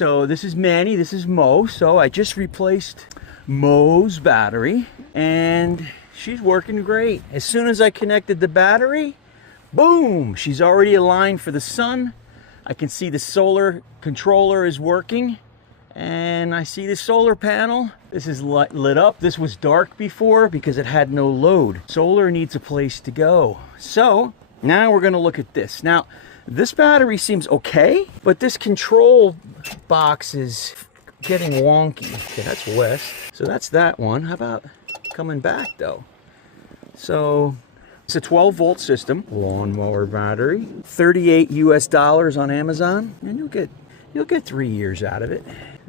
So this is Manny, this is Mo. So I just replaced Mo's battery and she's working great. As soon as I connected the battery, boom, she's already aligned for the sun. I can see the solar controller is working and I see the solar panel. This is lit up. This was dark before because it had no load. Solar needs a place to go. So now we're going to look at this. Now, this battery seems okay, but this control box is getting wonky. Okay, that's west. So that's that one. How about coming back though? So it's a 12-volt system, lawnmower battery, $38 US on Amazon, and you'll get 3 years out of it.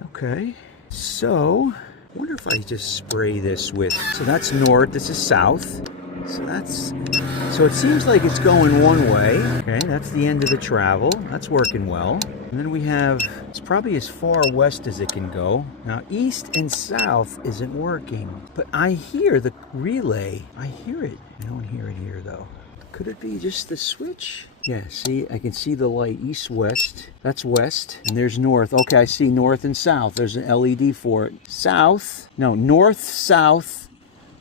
Okay, so I wonder if I just spray this with. So that's north. This is south. So it seems like it's going one way. Okay, that's the end of the travel. That's working well. And then we have, it's probably as far west as it can go. Now east and south isn't working, but I hear the relay. I hear it. I don't hear it here though. Could it be just the switch? Yeah, see, I can see the light east-west. That's west, and there's north. Okay, I see north and south. There's an LED for it. South, no, north, south,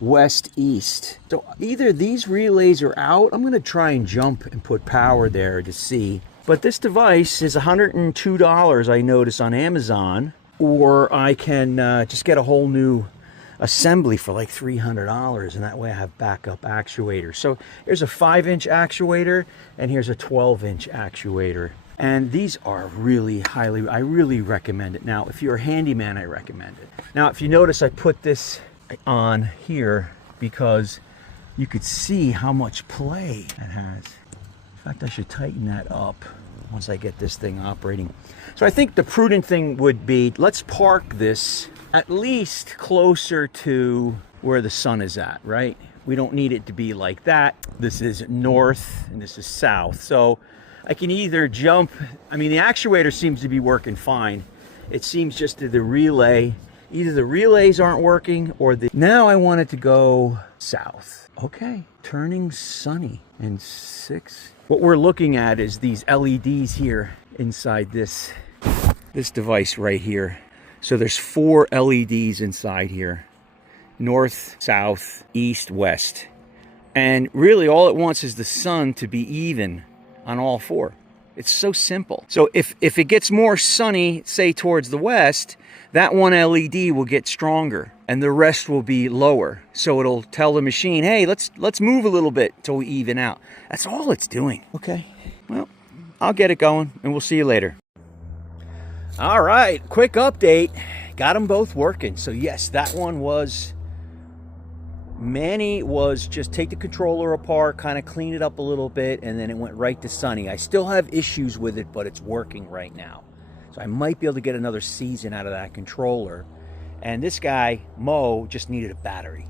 west, east. So either these relays are out. I'm gonna try and jump and put power there to see. But this device is $102, I notice, on Amazon, or I can just get a whole new assembly for like $300, and that way I have backup actuators. So here's a 5-inch actuator and here's a 12-inch actuator, and these are really highly, I really recommend it. Now if you're a handyman, I recommend it. Now if you notice, I put this on here because you could see how much play it has. In fact, I should tighten that up once I get this thing operating. So I think the prudent thing would be, let's park this at least closer to where the sun is at, right? We don't need it to be like that. This is north and this is south. So I can either jump, I mean, the actuator seems to be working fine. It seems just that the relay, either the relays aren't working or now I want it to go south. Okay, turning sunny and 6. What we're looking at is these LEDs here inside this device right here. So there's 4 LEDs inside here. North, south, east, west. And really all it wants is the sun to be even on all 4. It's so simple. So if it gets more sunny, say towards the west, that one LED will get stronger and the rest will be lower. So it'll tell the machine, hey, let's move a little bit till we even out. That's all it's doing. Okay, well, I'll get it going and we'll see you later. All right, quick update. Got them both working. So yes, that one was, Manny was just take the controller apart, kind of clean it up a little bit, and then it went right to sunny. I still have issues with it, but it's working right now. So I might be able to get another season out of that controller. And this guy, Mo, just needed a battery.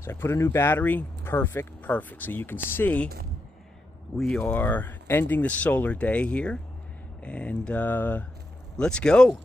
So I put a new battery, perfect. So you can see we are ending the solar day here. And let's go.